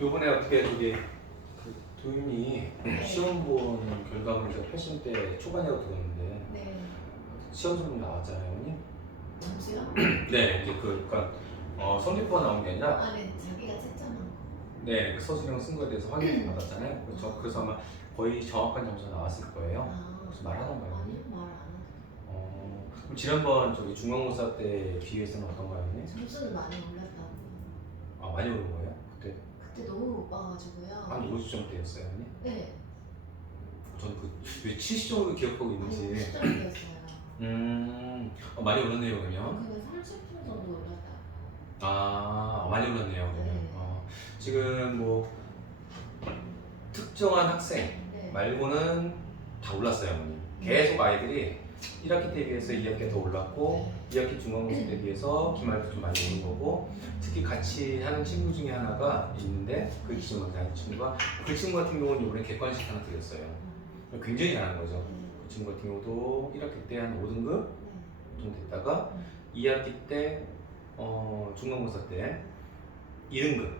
요번에 어떻게 저기 그 도윤이 시험 본 결과물에서 80대 초반이라고 들었는데 네. 시험 좀 나왔잖아요, 어머니? 점수요? 네, 이제 그러니까 성적표가 나온 게 아니라 아, 네. 자기가 채점한 거. 네, 그 서술형 쓴 거에 대해서 확인 받았잖아요. 그래서 아마 거의 정확한 점수가 나왔을 거예요. 아, 혹시 말하던가요? 아니요, 말 안 하죠. 그럼 지난번 저기 중간고사 때 비교해서는 어떤가요, 어머니? 점수는 많이 올랐다고. 아, 많이 오른 거예요? 그때 그때 너무 못 봐가지고요. 한 50점대였어요, 어머니? 네. 저는 왜 70점으로 기억하고 있는지. 50점이었어요. 많이 올랐네요, 그러면. 그냥 30분 정도 올랐다. 아, 많이 올랐네요, 그러면. 네. 지금 뭐 특정한 학생 네. 말고는 다 올랐어요, 어머니. 계속 아이들이 1학기 때 비해서 2학기 더 올랐고 2학기 중간고사 때 비해서 기말도 좀 많이 오른 거고, 특히 같이 하는 친구 중에 하나가 있는데 그 기준만 다니는 친구가, 그 친구 같은 경우는 이번에 객관식 하나 드렸어요. 굉장히 잘하는 거죠. 그 친구 같은 경우도 1학기 때 한 5등급 정도 됐다가 2학기 때 중간고사 때 2등급,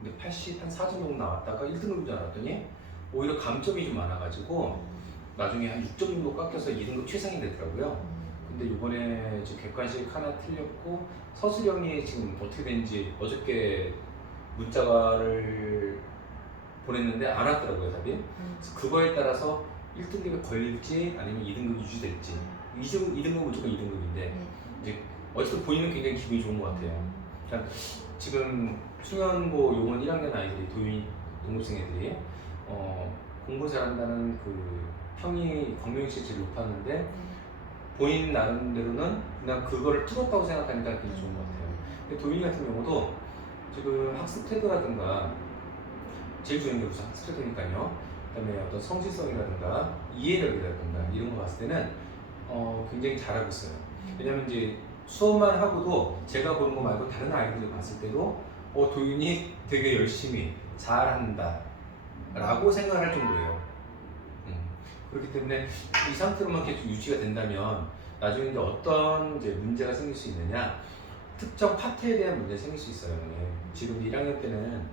근데 80, 한 4점 정도 나왔다가 1등급인 줄 알았더니 오히려 감점이 좀 많아가지고 나중에 한 6점 정도 깎여서 2등급 최상이 되더라고요. 근데 이번에 지금 객관식 하나 틀렸고 서술형이 지금 어떻게 된지 어저께 문자를 보냈는데 안 왔더라고요, 답이. 그래서 그거에 따라서 1등급에 걸릴지 아니면 2등급 유지될지. 2등급은 무조건 2등급인데 이제 어쨌든 본인은 굉장히 기분이 좋은 것 같아요. 그러니까 지금 수련고 요번 1학년 아이들이 도윤이 동급생 애들이 공부 잘한다는 그 평이 광명시 제일 높았는데 본인 나름대로는 그냥 그거를 틀었다고 생각하니까 굉장히 좋은 것 같아요. 근데 도윤이 같은 경우도 지금 학습 태도라든가 제일 중요한 게 우선 학습 태도니까요. 그다음에 어떤 성실성이라든가 이해력이라든가 이런 거 봤을 때는 굉장히 잘하고 있어요. 왜냐면 이제 수업만 하고도 제가 보는 거 말고 다른 아이들이 봤을 때도 도윤이 되게 열심히 잘한다 라고 생각할 정도예요. 그렇기 때문에 이 상태로만 계속 유지가 된다면 나중에 이제 어떤 이제 문제가 생길 수 있느냐, 특정 파트에 대한 문제가 생길 수 있어요. 지금 1학년 때는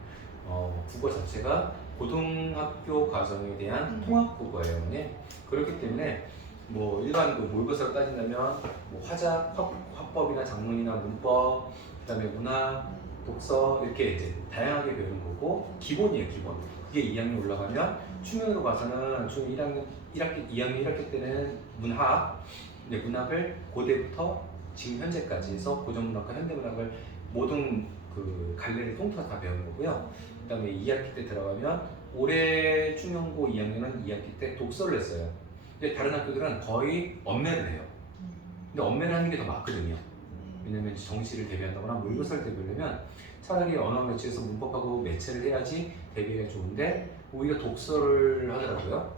국어 자체가 고등학교 과정에 대한 통합 국어예요. 그렇기 때문에 뭐 일반 그 모의고사로 따진다면 뭐 화작, 화법이나 작문이나 문법, 그다음에 문학, 독서 이렇게 이제 다양하게 배우는 거고 기본이에요, 기본. 그게 2학년 올라가면 중학으로 가서는 중 1학년, 1학기, 2학년 1학기 때는 문학, 근데 문학을 고대부터 지금 현재까지 해서 고전문학과 현대문학을 모든 그 갈래를 통틀어서 다 배우는 거고요. 그다음에 2학기 때 들어가면 올해 중형고 2학년은 2학기 때 독서를 했어요. 근데 다른 학교들은 거의 엄매를 해요. 근데 엄매를 하는 게 더 맞거든요. 왜냐면 정시를 대비한다거나 모의고사를 대비하려면 차라리 언어 매체에서 문법하고 매체를 해야지 대비가 좋은데 오히려 독서를 하더라고요.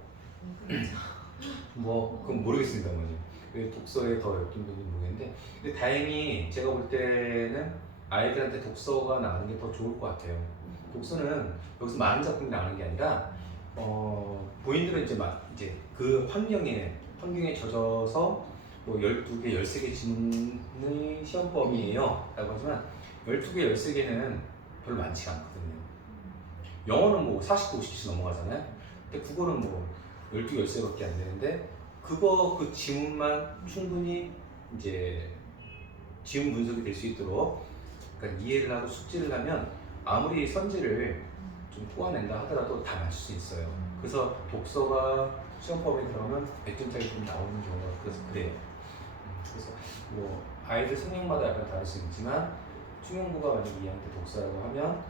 뭐 그건 모르겠습니다, 어머니. 왜 독서에 더 역동적인지 모르겠는데, 근데 다행히 제가 볼 때는 아이들한테 독서가 나오는 게 더 좋을 것 같아요. 독서는 여기서 많은 작품이 나오는 게 아니라 본인들은 이제 그 환경에 젖어서 뭐 12개, 13개 지문의 시험 범위예요 라고 하지만 12개, 13개는 별로 많지 않거든요. 영어는 뭐 40개, 50개씩 넘어가잖아요. 근데 국어는 뭐 12개, 13개밖에 안 되는데 그 지문만 충분히 이제 지문 분석이 될 수 있도록, 그러니까 이해를 하고 숙지를 하면 아무리 선지를 좀 꼬아낸다 하더라도 다 맞출 수 있어요. 그래서 독서가 시험 범위에 들어가면 100점짜리 좀 나오는 경우가 그래요. 그래서 뭐 아이들 성향마다 약간 다를 수 있지만 중형부가 만약 2학년 때 독서라고 하면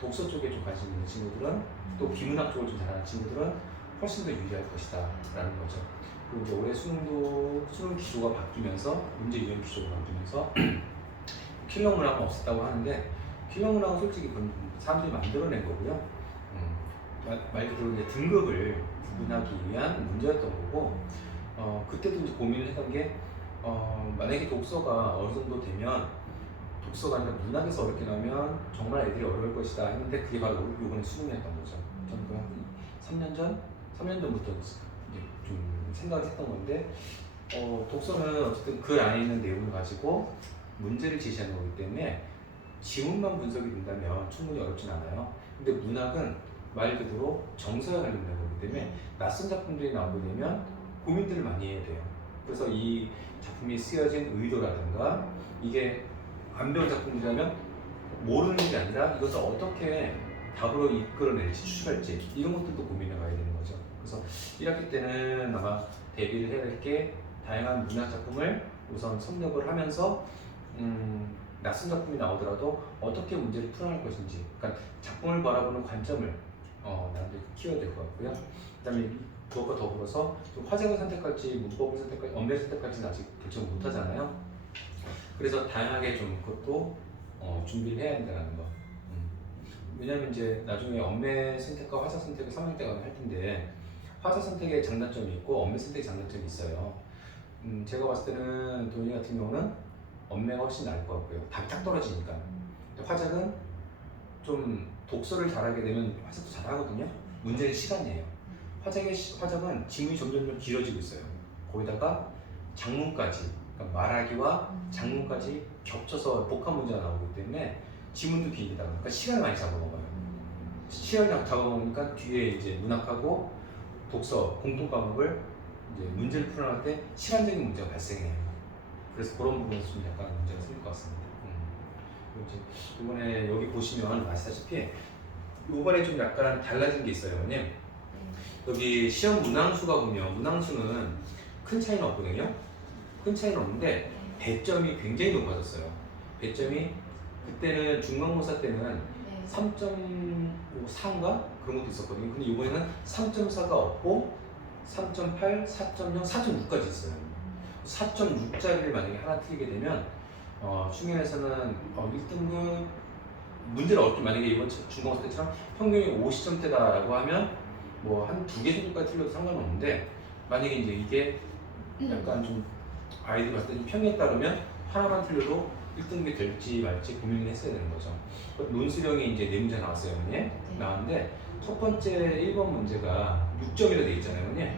독서 쪽에 좀 관심 있는 친구들은, 또 비문학 쪽을 좀 잘하는 친구들은 훨씬 더 유리할 것이다 라는 거죠. 그리고 이제 올해 수능 기조가 바뀌면서, 문제 유형 기조가 바뀌면서 킬러 문학은 없었다고 하는데, 킬러 문학은 솔직히 사람들이 만들어낸 거고요. 말 그대로 이제 등급을 구분하기 위한 문제였던 거고, 그때도 이제 고민을 했던 게 만약에 독서가 어느 정도 되면, 독서가 아니라 문학에서 어렵게 나오면 정말 애들이 어려울 것이다 했는데 그게 바로 이번에 수능이었던 거죠. 저는 그 3년 전부터 이제 좀 생각을 했던 건데, 독서는 어쨌든 그 안에 있는 내용을 가지고 문제를 제시하는 거기 때문에 지문만 분석이 된다면 충분히 어렵진 않아요. 근데 문학은 말 그대로 정서에 관련된 거기 때문에 낯선 작품들이 나오게 되면 고민들을 많이 해야 돼요. 그래서 이 작품이 쓰여진 의도라든가 이게 안 배운 작품이라면 모르는 게 아니라 이것을 어떻게 답으로 이끌어낼지 추출할지 이런 것들도 고민해 가야 되는 거죠. 그래서 1학기 때는 아마 대비를 해야 될 게 다양한 문학 작품을 우선 섭렵을 하면서 낯선 작품이 나오더라도 어떻게 문제를 풀어낼 것인지, 그러니까 작품을 바라보는 관점을 나름대로 키워야 될 것 같고요. 그다음에 그것과 더불어서 좀 화제를 선택할지 문법을 선택할지 언어를 선택할지는 아직 결정 못 하잖아요. 그래서 다양하게 좀 그것도 준비를 해야 한다는 거. 왜냐면 이제 나중에 언매 선택과 화자 선택을 3학년 때 가면 할 텐데 화자 선택의 장단점이 있고 언매 선택의 장단점이 있어요. 제가 봤을 때는 도현이 같은 경우는 언매가 훨씬 나을 것 같고요. 답이 딱 떨어지니까. 화작은 좀 독서를 잘하게 되면 화작도 잘하거든요. 문제는 시간이에요. 화작은 지문이 점점 길어지고 있어요. 거기다가 장문까지, 그러니까 말하기와 장문까지 겹쳐서 복합 문제가 나오기 때문에 지문도 길다. 그러니까 시간을 많이 잡아먹어요. 시간을 잡아먹으니까 뒤에 이제 문학하고 독서 공통 과목을 이제 문제를 풀어나갈 때 시간적인 문제가 발생해요. 그래서 그런 부분에서 좀 약간 문제가 생길 것 같습니다. 그리고 이제 이번에 여기 보시면 아시다시피 이번에 좀 약간 달라진 게 있어요, 어머님. 여기 시험 문항수가 보면 문항수는 큰 차이는 없거든요. 큰 차이는 없는데 배점이 굉장히 높아졌어요. 배점이 그때는 중간고사 때는 3.4인가 그런 것도 있었거든요. 근데 이번에는 3.4가 없고 3.8, 4.0, 4.6까지 있어요. 4.6짜리를 만약에 하나 틀리게 되면 중간에서는 1등급 문제를 어렵게 만약에 이번 중간고사 때처럼 평균이 50점대다라고 하면 뭐 한 2개 정도까지 틀려도 상관없는데 만약에 이제 이게 약간 좀 아이들 봤을 때 좀 평에 따르면 하나만 틀려도 1등급이 될지 말지 고민을 했어야 되는 거죠. 논술형이 이제 4문제 나왔어요, 어머니. 나왔는데 첫 번째 1번 문제가 6점이라 되어 있잖아요, 어머니.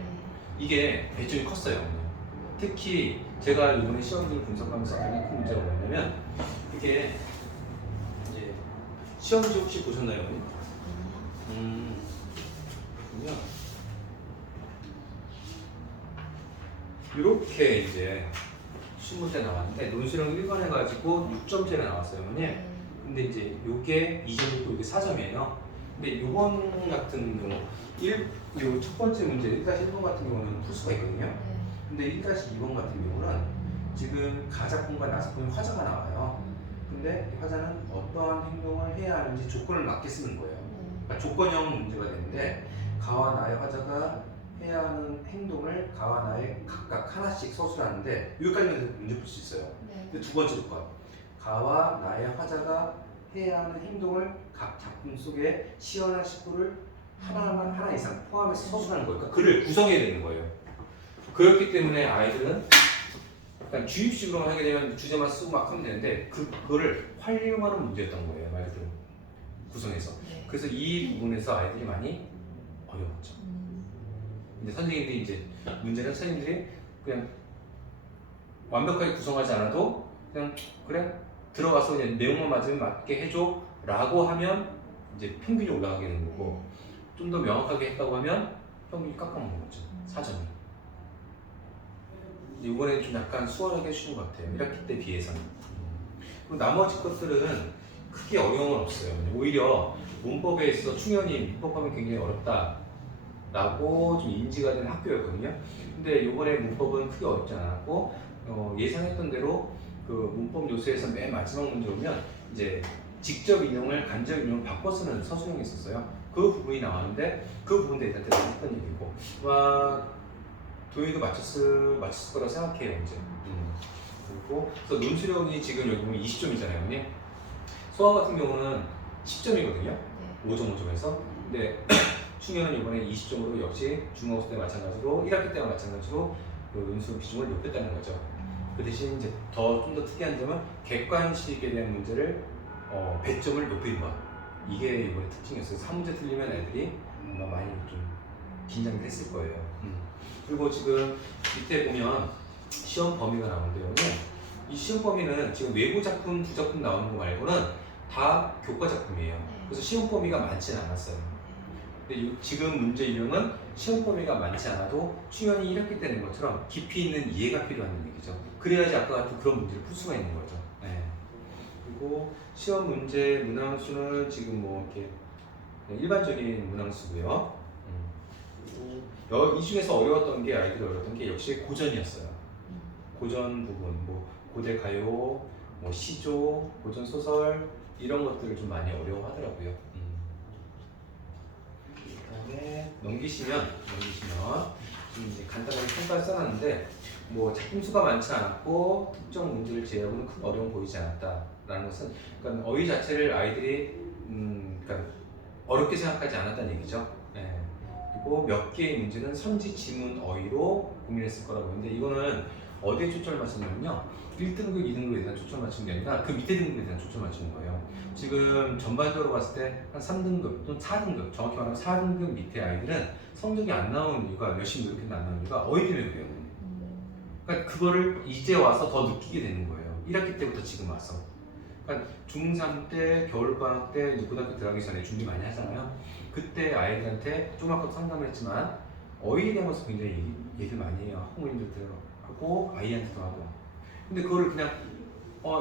이게 배점이 컸어요, 어머니. 특히 제가 이번에 시험지를 분석하면서 가장 큰 문제가 뭐냐면 이게 이제 시험지 혹시 보셨나요, 어머니? 그렇군요. 이렇게 이제 신문제 나왔는데 논술형 1번 해가지고 6점제가 나왔어요, 어머니. 근데 이제 요게 2점이고 이게 4점이에요. 근데 요번 같은 경우 요 첫 번째 문제 1-1번 같은 경우는 풀 수가 있거든요. 근데 1-2번 같은 경우는 지금 가작품과 나작품이 화자가 나와요. 근데 이 화자는 어떠한 행동을 해야 하는지 조건을 맞게 쓰는 거예요. 그러니까 조건형 문제가 되는데 가와 나의 화자가 해야 하는 행동을 가와 나의 각각 하나씩 서술하는데 여기까지는 문제 풀 수 있어요. 근데 두 번째 조건 가와 나의 화자가 해야 하는 행동을 각 작품 속에 시연한 식구를 하나 이상 포함해서 서술하는 거예요. 그러니까 글을 구성해야 되는 거예요. 그렇기 때문에 아이들은 약간 주입식으로 하게 되면 주제만 쓰고 막 하면 되는데 그거를 활용하는 문제였던 거예요, 말 그대로 구성해서. 그래서 이 부분에서 아이들이 많이 어려웠죠. 근데 선생님들이 이제 문제는 선생님들이 그냥 완벽하게 구성하지 않아도 그냥 그래 들어가서 그냥 내용만 맞으면 맞게 해줘 라고 하면 이제 평균이 올라가게 되는 거고 좀 더 명확하게 했다고 하면 평균이 깎아먹는 거죠. 4점이. 이번에 좀 약간 수월하게 해주신 것 같아요. 1학기 때 비해서는. 그리고 나머지 것들은 크게 어려움은 없어요. 오히려 문법에 있어서 충연히 문법하면 굉장히 어렵다 라고 좀 인지가 된 학교였거든요. 근데 이번에 문법은 크게 어렵지 않았고 예상했던 대로 그 문법 요소에서 맨 마지막 문제 오면 이제 직접 인용을 간접 인용을 바꿔 쓰는 서술형이 있었어요. 그 부분이 나왔는데 그 부분 데이터한테 했던 얘기고 도희도 맞췄을 거라고 생각해요 이제. 그리고 그래서 논술형이 지금 여기 보면 20점이잖아요, 언니. 수학 같은 경우는 10점이거든요. 5점 5점에서. 근데 충연은 이번에 20점으로 역시 중간고사 때 마찬가지로 1학기 때와 마찬가지로 그 논술 비중을 높였다는 거죠. 그 대신 이제 좀 더 특이한 점은 객관식에 대한 문제를 배점을 높인 것. 이게 이번에 특징이었어요. 3문제 틀리면 애들이 아마 많이 좀 긴장을 했을 거예요. 그리고 지금 밑에 보면 시험 범위가 나오는데요. 이 시험 범위는 지금 외부 작품, 부작품 나오는 거 말고는 다 교과 작품이에요. 그래서 시험 범위가 많지는 않았어요. 근데 지금 문제 유형은 시험 범위가 많지 않아도 충현이 이렇게 되는 것처럼 깊이 있는 이해가 필요한 얘기죠. 그래야지 아까 같은 그런 문제를 풀 수가 있는 거죠. 네. 그리고 시험 문제 문항수는 지금 뭐 이렇게 일반적인 문항수고요. 그리고 이 중에서 어려웠던 게 아이들이 어려웠던 게 역시 고전이었어요. 고전 부분, 뭐 고대 가요, 뭐 시조, 고전 소설 이런 것들을 좀 많이 어려워하더라고요. 그다음에 넘기시면 좀 이제 간단하게 평가를 써놨는데 뭐 작품 수가 많지 않았고 특정 문제를 제외하고는 큰 어려움 보이지 않았다라는 것은 그러니까 어휘 자체를 아이들이 그러니까 어렵게 생각하지 않았다는 얘기죠. 네. 그리고 몇 개의 문제는 선지 지문 어휘로 고민했을 거라고. 근데 이거는 어디에 초점을 맞추냐면요, 1등급, 2등급에 대한 초점을 맞추는 게 아니라 그 밑에 등급에 대한 초점을 맞추는 거예요. 지금 전반적으로 봤을 때 한 3등급 또는 4등급, 정확히 말하면 4등급 밑에 아이들은 성적이 안 나오는 이유가, 열심히 노력했는데 안 나오는 이유가 어휘 때문에 그래요. 그러니까 그거를 이제 와서 더 느끼게 되는 거예요. 1학기 때부터 지금 와서. 그러니까 중3 때, 겨울방학 때, 이제 고등학교 들어가기 전에 준비 많이 하잖아요. 그때 아이들한테 좀 아까 상담을 했지만 어휘에 대한 것을 굉장히 얘기를 많이 해요. 학부모님들하고 아이한테도 하고. 근데 그거를 그냥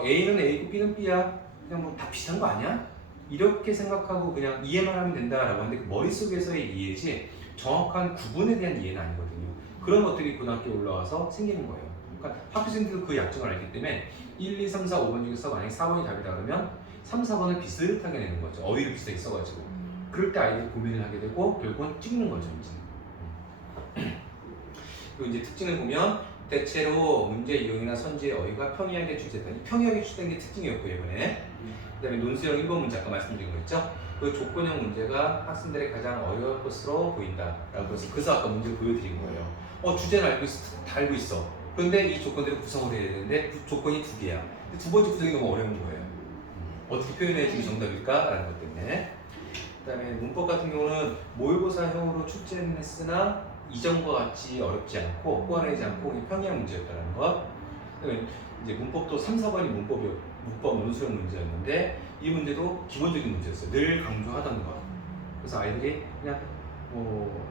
A는 A고 B는 B야, 그냥 뭐 다 비슷한 거 아니야? 이렇게 생각하고 그냥 이해만 하면 된다라고 하는데 그 머릿속에서의 이해지 정확한 구분에 대한 이해는 아니거든요. 그런 것들이 고등학교에 올라와서 생기는 거예요. 그러니까 학교생들도 그 약점을 알기 때문에 1, 2, 3, 4, 5번 중에서 만약에 4번이 답이다 그러면 3, 4번을 비슷하게 내는 거죠. 어휘를 비슷하게 써가지고. 그럴 때 아이들이 고민을 하게 되고 결국은 찍는 거죠. 이제. 그리고 이제 특징을 보면 대체로 문제 유형이나 선지의 어휘가 평이하게 출제됐다. 평이하게 출제된 게 특징이었고 이번에. 그 다음에 논술형 1번 문제 아까 말씀드린 거 있죠? 그 조건형 문제가 학생들의 가장 어려울 것으로 보인다라고 해서 그래서 아까 문제를 보여드린 거예요. 주제는 알고 있어, 다 알고 있어. 그런데 이 조건들을 구성을 해야 되는데 그 조건이 두 개야. 근데 두 번째 구성이 너무 어려운 거예요. 어떻게 표현해야 지금 정답일까라는 것 때문에. 그 다음에 문법 같은 경우는 모의고사형으로 출제는 했으나 이전과 같이 어렵지 않고 꼬아내지 않고 평이한 문제였다는 것. 그다음에 이제 문법도 3, 4번이 문법 논술형 문제였는데 이 문제도 기본적인 문제였어요. 늘 강조하던 것. 그래서 아이들이 그냥 뭐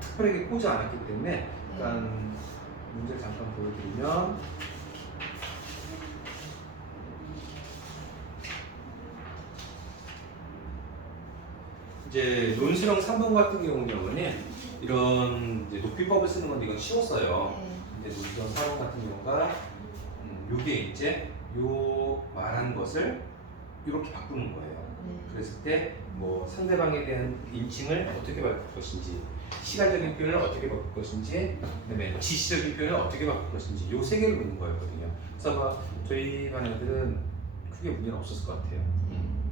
특별하게 꼬지 않았기 때문에 일단 문제를 잠깐 보여드리면 이제 논술형 3번 같은 경우는 이런 이제 높이법을 쓰는 건데 이건 쉬웠어요. 이제 논술형 4번 같은 경우가 요게 이제 요 말한 것을 이렇게 바꾸는 거예요. 그랬을 때 뭐 상대방에 대한 인칭을 어떻게 바꿀 것인지, 시간적인 표현을 어떻게 바꿀 것인지, 그다음에 지시적인 표현을 어떻게 바꿀 것인지 요 세 개를 묻는 거였거든요. 그래서 아마 저희 반 애들은 크게 문제는 없었을 것 같아요.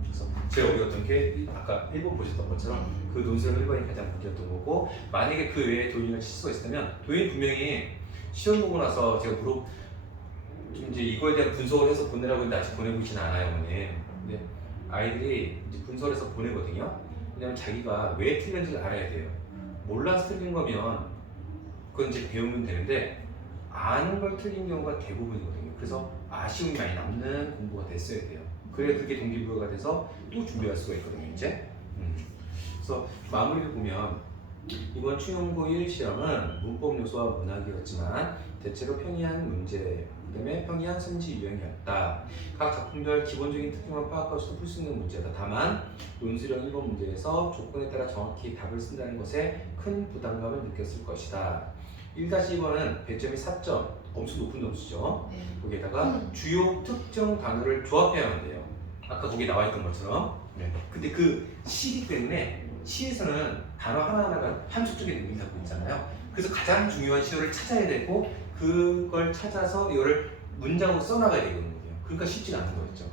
그래서 제일 어려웠던 게 아까 1번 보셨던 것처럼 그 논술형 1번이 가장 문제였던 거고, 만약에 그 외에 도인이나 실수가 있다면 도인 분명히 시험 보고 나서 제가 좀 이제 이거에 대한 분석을 해서 보내라고 했는데 아직 보내보지는 않아요, 어머니. 근데 아이들이 이제 분석을 해서 보내거든요. 왜냐면 자기가 왜 틀렸는지를 알아야 돼요. 몰라서 틀린 거면 그건 이제 배우면 되는데 아는 걸 틀린 경우가 대부분이거든요. 그래서 아쉬움이 많이 남는 공부가 됐어야 돼요. 그래야 그게 동기부여가 돼서 또 준비할 수가 있거든요, 이제. 그래서 마무리를 보면 이번 충영고 1 시험은 문법 요소와 문학이었지만 대체로 평이한 문제, 그다음에 평이한 선지 유형이었다. 각 작품별 기본적인 특징만 파악하고서 풀 수 있는 문제다. 다만 논술형 1번 문제에서 조건에 따라 정확히 답을 쓴다는 것에 큰 부담감을 느꼈을 것이다. 1-2번은 배점이 4점, 엄청 높은 점수죠. 거기에다가 주요 특정 단어를 조합해야만 돼요. 아까 거기에 나와 있던 것처럼. 근데 그 시기 때문에 시에서는 단어 하나하나가 함축적인 의미를 갖고 있잖아요. 그래서 가장 중요한 시어를 찾아야 되고 그걸 찾아서 이거를 문장으로 써나가야 되거든요. 그러니까 쉽지가 않은 거였죠.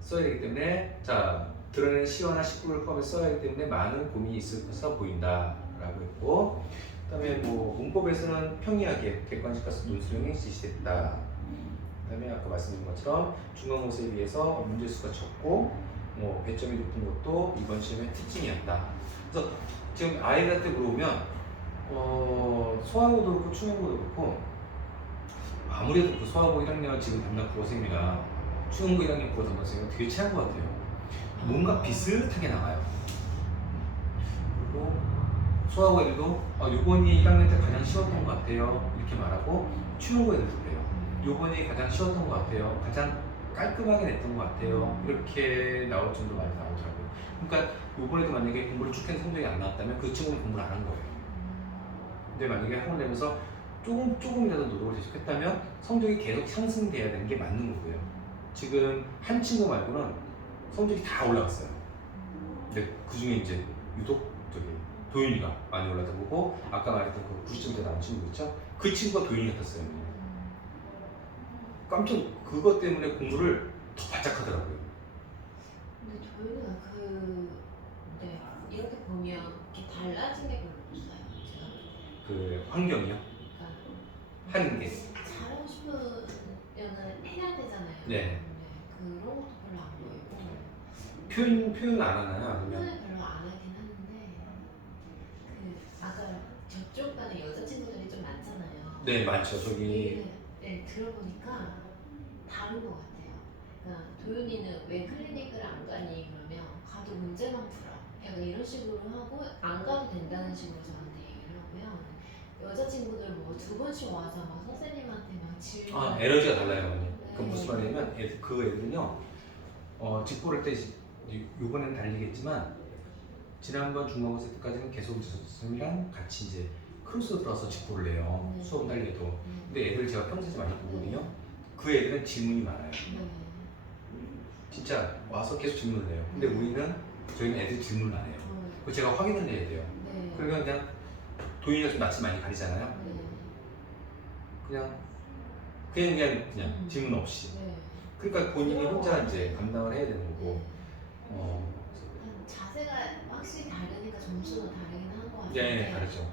써야 되기 때문에 자 드러내는 시어나 식구를 포함해서 써야 하기 때문에 많은 고민이 있을 것으로 보인다 라고 했고, 그 다음에 뭐 문법에서는 평이하게 객관식 가서 논술형이 지시됐다. 그 다음에 아까 말씀드린 것처럼 중간고사에 비해서 문제수가 적고 뭐 배점이 높은 것도 이번 시험의 특징이었다. 그래서 지금 아이들한테 물어보면 소아고도 그렇고 충원고도 그렇고 아무래도 그 소아고 1학년 지금 담당 국어선생님이나 충원고 1학년 국어 담당 선생님은 되게 친한 것 같아요. 뭔가 비슷하게 나와요. 그리고 수학고 애들도 요번이 1학년 때 가장 쉬웠던 것 같아요 이렇게 말하고, 중국어 애들도 그래요. 요번이 가장 쉬웠던 것 같아요, 가장 깔끔하게 냈던 것 같아요 이렇게 나올 정도로 많이 나오더라고요. 그러니까 요번에도 만약에 공부를 쭉 했는데 성적이 안 나왔다면 그 친구는 공부를 안 한 거예요. 근데 만약에 학원 내면서 조금이라도 노력을 계속했다면 성적이 계속 상승돼야 되는 게 맞는 거고요. 지금 한 친구 말고는 성적이 다 올라갔어요. 근데 그 중에 이제 유독 도윤이가 많이 올랐던 거고, 아까 말했던 그 90점대 나온 친구 있죠? 그 친구가 도윤이 같았어요. 깜짝 그것 때문에 공부를 더 바짝 하더라고요. 근데 저희는 네, 이렇게 보면 이렇게 달라진 게 별로 없어요. 제가 볼 때. 그 환경이요? 그러니까 하는 게. 잘하고 싶으면은 해야 되잖아요. 네. 그런 것도 별로 안 보이고. 표현 안 하나요? 아니면? 표현을 별로 안 하긴 하는데, 아까 저쪽 반에 여자친구들이 좀 많잖아요. 네, 많죠. 저기. 네, 들어보니까 다른 것 같아요. 그러니까 도윤이는 왜 클리닉을 안 가니? 그러면 가도 문제만 풀어. 약간 이런 식으로 하고 안 가도 된다는 식으로 저한테 얘기를 하고요. 여자친구들 뭐 2번씩 와서 막 선생님한테 막 질문. 에너지가 달라요, 언니. 네. 그 무슨 말이냐면 그 애들은요, 직보를 때 요번에는 달리겠지만 지난번 중간고사 때까지는 계속 선생님이랑 같이 이제 크로스 들어서 직보를 해요. 네. 수업 달리게도. 근데 애들 제가 평소에 많이 보거든요. 그 애들은 질문이 많아요. 네. 진짜 와서 계속 질문을 해요. 근데 저희는 애들 질문을 안 해요. 그거 제가 확인을 해야 돼요. 네. 그러면 그냥 도인이가 좀 낯을 많이 가리잖아요. 네. 그냥 질문 없이. 네. 그러니까 본인이 혼자 이제 감당을 해야 되는 거고. 자세가 확실히 다르니까 점수도 다르긴 한 것 같아요. 네, 다르죠.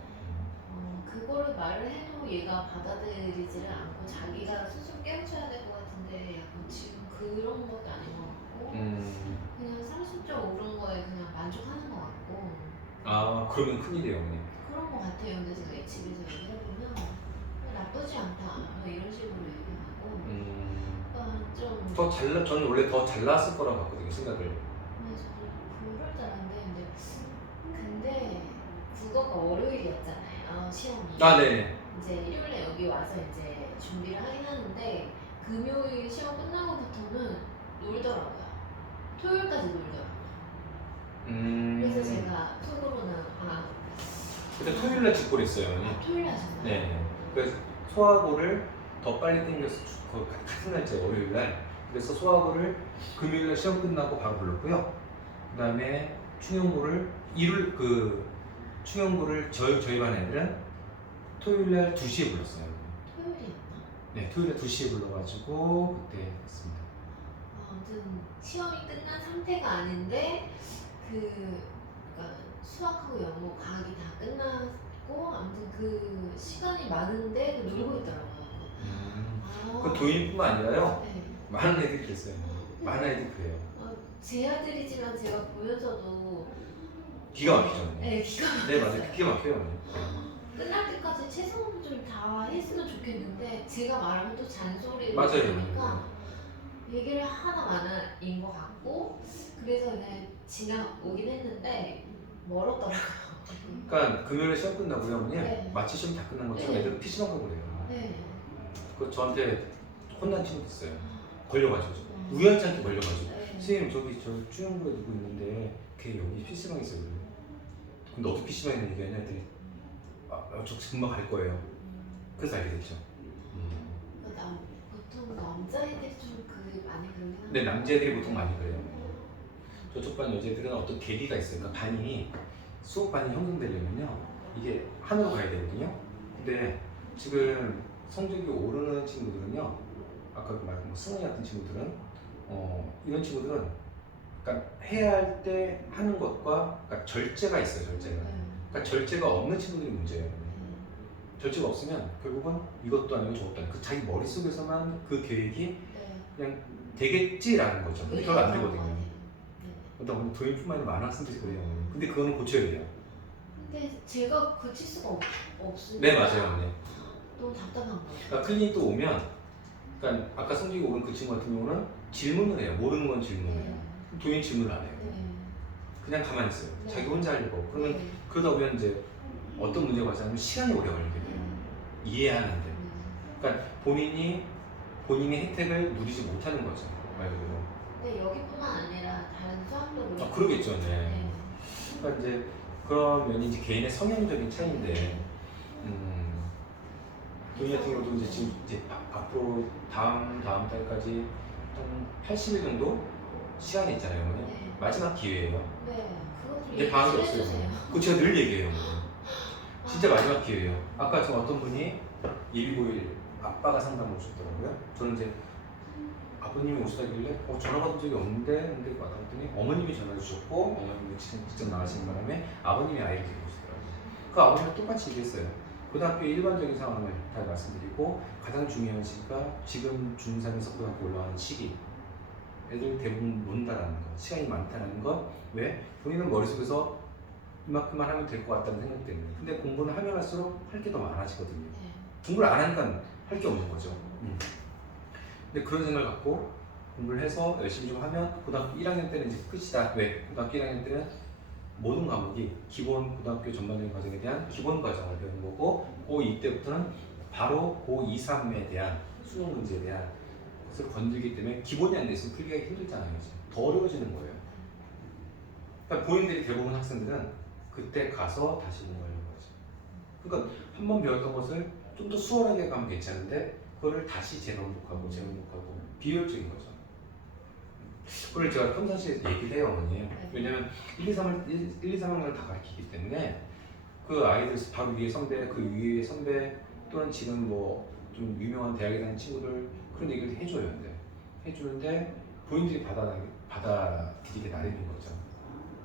그거를 말을 해도 얘가 받아들이지를 않고 자기가 스스로 깨우쳐야 될 것 같은데 약간 지금 그런 것도 아닌 것 같고 그냥 상식적 오른 거에 그냥 만족하는 것 같고 그러면 큰일이에요, 언니. 그런 것 같아요. 근데 제가 집에서 얘기해보면 나쁘지 않다 뭐 이런 식으로 얘기하고 좀 저는 원래 더 잘 나왔을 거라고 봤거든요, 생각을. 그럴 줄 알았는데 근데 국어가 월요일이었잖아요, 시험이. 네. 이제 일요일에 여기 와서 이제 준비를 하긴 하는데 금요일 시험 끝나고부터는 놀더라고요. 토요일까지 놀더라고요. 그래서 제가 속으로는 근데 토요일날 직보를 했어요, 언니. 토요일에 하셨나요? 네. 그래서 소화고를 더 빨리 땡겨서 같은 날짜 월요일날. 그래서 소화고를 금요일날 시험 끝나고 바로 불렀고요. 그 다음에 충영고를 충영고를 저희 반 애들은 토요일날 2시에 불렀어요. 토요일이었나? 네, 토요일에 2시에 불러가지고 그때 했습니다. 아무튼 시험이 끝난 상태가 아닌데 그러니까 수학하고 영어 과학이 다 끝났고 아무튼 그 시간이 많은데 놀고 있더라고요. 그 도인뿐만 아니라요. 네. 많은 애들이 그랬어요. 많은 애들이 그래요. 제 아들이지만 제가 보면서도 기가 막히죠. 네, 기가 막혀요. 네, 맞아요. 기가 막혀요. 끝날 때까지 최선을 다 했으면 좋겠는데 제가 말하면 또 잔소리를 맞아요. 들으니까 얘기를 하나 많아인 것 같고 그래서 그냥 지나오긴 했는데 멀었더라고요. 그러니까 금요일에 시험 끝나고요, 어머니. 네. 마치 시험 다 끝난 것처럼 네. 애들 PC방 가고 그래요. 네. 그 저한테 혼난 친구도 있어요. 걸려가지고 우연치 않게 걸려가지고 네. 선생님 저 추영구에 누구 있는데 걔 여기 PC방에 있어요. 그럼 너도 PC방에 있는 얘기하냐 했더니 저 금방 갈 거예요. 그래서 알게 됐죠. 보통 남자애들이 좀 많이 그러긴 하는데 근데 남자애들이 보통 많이 그래요. 저쪽 반 여자애들은 어떤 계기가 있어요. 그러니까 수업 반이 형성되려면요 이게 하나로 가야 되거든요. 근데 지금 성적이 오르는 친구들은요, 아까 말한 승훈이 같은 친구들은 이런 친구들은 그러니까 해야 할 때 하는 것과 그러니까 절제가 있어요. 그러니까 절제가 없는 친구들이 문제예요. 절제가 없으면 결국은 이것도 아니고 저것도 아니고 자기 머릿속에서만 그 계획이 그냥 되겠지라는 거죠. 근데 결국 안 되거든요. 그러다 보니 도인뿐만 아니라 많은 학생들이 그래요. 근데 그거는 고쳐야 돼요. 근데 제가 고칠 수가 없으니까 네, 맞아요. 네. 너무 답답한 거예요. 그러니까 클리닉 또 오면, 그러니까 아까 성적이 오른 그 친구 같은 경우는 질문을 해요. 모르는 건 질문을 해요. 도윤이 질문을 안 해요. 네. 그냥 가만히 있어요. 네. 자기 혼자 하려고. 그러면 네. 그러다 보면 이제 어떤 문제가 발생하면 시간이 오래 걸리게 돼요. 이해하는데. 그러니까 본인의 혜택을 누리지 못하는 거죠. 말 그대로. 근데 여기뿐만 아니라 다른 수학도 아, 그러겠죠. 네. 네. 그러니까 이제 그런 면이 이제 개인의 성향적인 차이인데, 도희 같은 경우도 이제 지금 이제 앞으로 다음 달까지 한 80일 정도 시간이 있잖아요. 어머니. 네. 마지막 기회예요. 네. 그것도 이제 방학이 얘기 없어요. 해주세요. 그거 제가 늘 얘기해요. 진짜 마지막 기회예요. 아까 지금 어떤 분이 예비고일 아빠가 상담을 오셨더라고요. 저는 이제 아버님이 오시다길래 전화 받은 적이 없는데 근데 받았더니 어머님이 전화 주셨고 어머님이 직접 나가시는 바람에 아버님이 아이를 데리고 오시더라고요. 그 아버님은 똑같이 얘기했어요. 고등학교 일반적인 상황을 다 말씀드리고 가장 중요한 시기가 지금 중3에서 고등학교 올라가는 시기. 애들 대부분 논다라는 거, 시간이 많다는 거. 왜? 본인은 머릿속에서 이만큼만 하면 될 것 같다는 생각 때문에. 근데 공부는 하면 할수록 할 게 더 많아지거든요. 네. 공부를 안 하니까 할 게 없는 거죠. 근데 그런 생각을 갖고 공부를 해서 열심히 좀 하면 고등학교 1학년 때는 이제 끝이다. 왜? 고등학교 1학년 때는 모든 과목이 기본 고등학교 전반적인 과정에 대한 기본 과정을 배우는 거고 고2 때부터는 바로 고2, 3에 대한 수능 문제에 대한 것을 건들기 때문에 기본이 안 돼 있으면 풀기가 힘들잖아요. 이제. 더 어려워지는 거예요. 그러니까 본인들이 대부분 학생들은 그때 가서 다시 공부하는 거죠. 그러니까 한 번 배웠던 것을 좀 더 수월하게 가면 괜찮은데 그거를 다시 재반복하고 비효율적인 거죠. 그걸 제가 평상시에 얘기를 해요, 어머니. 왜냐면 1, 2, 3학년을 다 가르치기 때문에 그 아이들 바로 위에 선배, 그 위에 선배 또는 지금 뭐 좀 유명한 대학에 다니는 친구들 그런 얘기를 해줘요. 근데 해주는데 본인들이 받아들이게 나름인 거죠.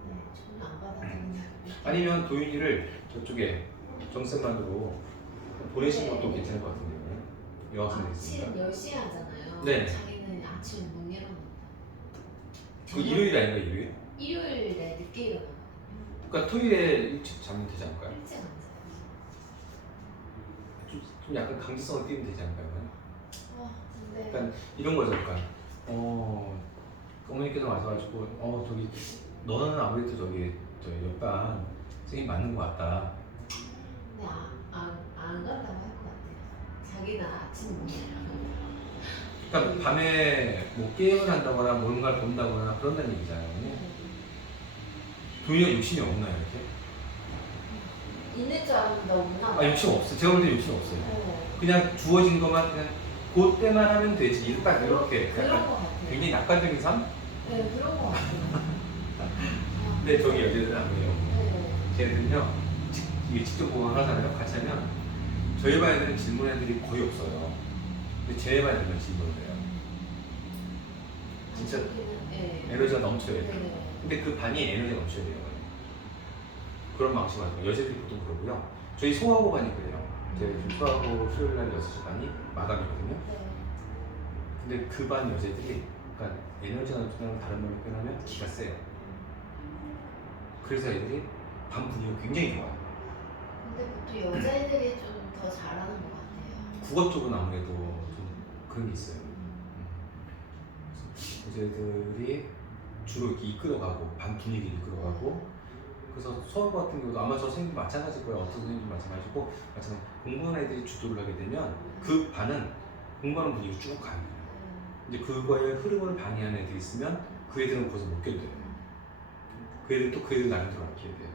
네. 저는 안 받아들인다. 아니면 도윤이를 저쪽에 정쌤반으로 보내시는 것도 괜찮을 것 같은데요. 여학생들 아침 있으니까. 10시에 하잖아요. 네. 자기는 아침 못 일어난다. 그 일요일 아닌가 일요일? 일요일에 늦게 일어나. 그러니까 토요일에 일찍 자면 되지 않을까요? 일찍 안 자요. 좀 약간 강제성을 띄우면 되지 않을까요? 근데 그러니까 이런 거죠. 그러니까 어머니께서 와서가지고 저기 너는 아무래도 저기 옆반 선생님 맞는 것 같다. 근데 안 간다고 할 것 같아요. 자기는 아침 못 일어나. 그러니까 밤에 뭐 게임을 한다거나 뭔가를 본다거나 그런다는 얘기잖아요. 도희가 욕심이 없나요 이렇게? 있는 줄 알았는데 없나 봐요. 욕심 없어. 제가 볼 때 욕심 없어요. 그냥 주어진 것만 그냥 그때만 하면 되지. 딱 이렇게 그런 약간 것 같아요. 굉장히 낙관적인 삶? 네, 그런 것 같아요. 근데 저기 여자들은 안 그래요. 네. 걔네들은요, 이게 직접 보강을 하잖아요. 같이 하면 저희 반 애들은 질문 애들이 거의 없어요. 근데 제 반 애들만 질문을 해요. 진짜 네. 에너지가 넘쳐야 돼요. 네. 근데 그 반이 에너지가 넘쳐야 돼요. 그런 방식을 하죠. 여자들이 보통 그러고요. 저희 소하고 반이 그래요. 제 소하고 수요일 날 6시 반이 마감이거든요. 네. 근데 그 반 여자들이 그러니까 에너지가 넘치는 다른 말로 표현하면 기가 세요. 그래서 애들이 반 분위기가 굉장히 좋아요. 근데 보통 여자애들이 좀 더 잘하는 것 같아요. 국어 쪽은 아무래도 좀 그런 게 있어요. 여자애들이 주로 이렇게 이끌어가고 반 분위기를 이끌어가고 그래서 수업 같은 경우도 아마 저 선생님도 마찬가지일 거예요. 어떤 선생님도 마찬가지고 공부하는 애들이 주도를 하게 되면 그 반은 공부하는 분위기가 쭉 가요. 이제 그거의 흐름을 방해하는 애들이 있으면 그 애들은 거기서 못 견뎌요. 그 애들은 또 그 애들 나름대로 알게 돼요.